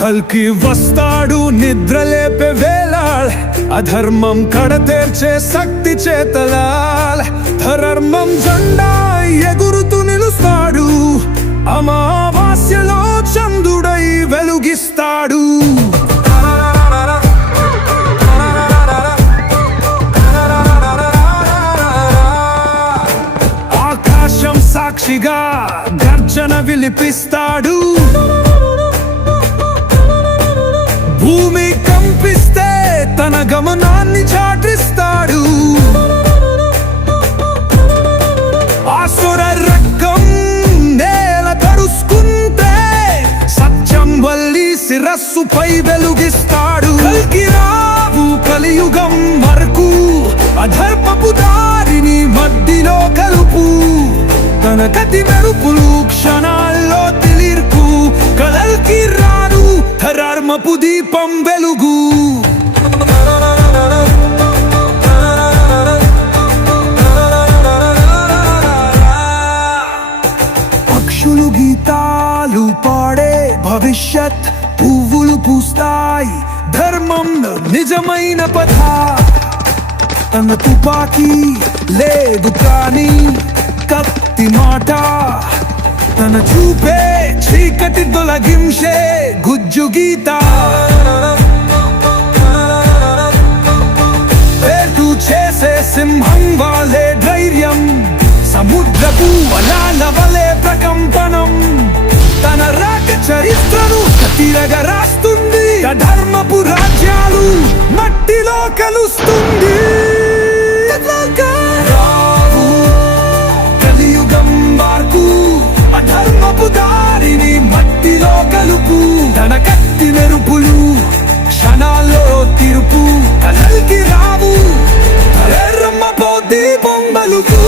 కల్కి వస్తాడు నిద్రలేపే వేళ, అధర్మం కడతేర్చే శక్తి చేతలాల్. ధర్మం జెండా ఎగురుతూ నిలుస్తాడు, అమావాస్యలో చంద్రుడై వెలుగిస్తాడు. ఆకాశం సాక్షిగా గర్జన విలిపిస్తాడు, భూమి కంపిస్తే తన గమనాన్ని చాటిస్తాడు. ఆసుర రక్తం నేల తడుసుకుంటే సత్యం వల్లి శిరస్సుపై వెలుగిస్తాడు. కల్కి రావు కలియుగం వరకు అధర్మపు దారిని మధ్యలో కలుపు, తన కతి మెరుపులు క్షణాల్లో తిలిర్పు. కల్కి రాను ధర్మపు దీపం వెలుగు. పక్షులు గీతాలు పాడే భవిష్యత్, పువ్వులు పూస్తాయి ధర్మం నిజమైన పథ. తన తుపాకీ లేదు కానీ కత్తి మాట, తన చూపే చీకటి తొలగించే గుజ్జు గీత. పేటు చేసే సింహం వాలే ధైర్యం, సముద్రపు అలల వలె ప్రకంపనం. తన రాక చరిత్రను తిరగ రాస్తుంది, ధర్మపు రాజ్యాలు మట్టిలో కలుస్తుంది. కలియుగం వార్కు అధర్మపు దారిని మట్టిలో కలుపు, తన కత్తి మెరుపులు క్షణాల్లో తిరుపు. కల్కి రావు ధర్మపు దీపం వెలుగు.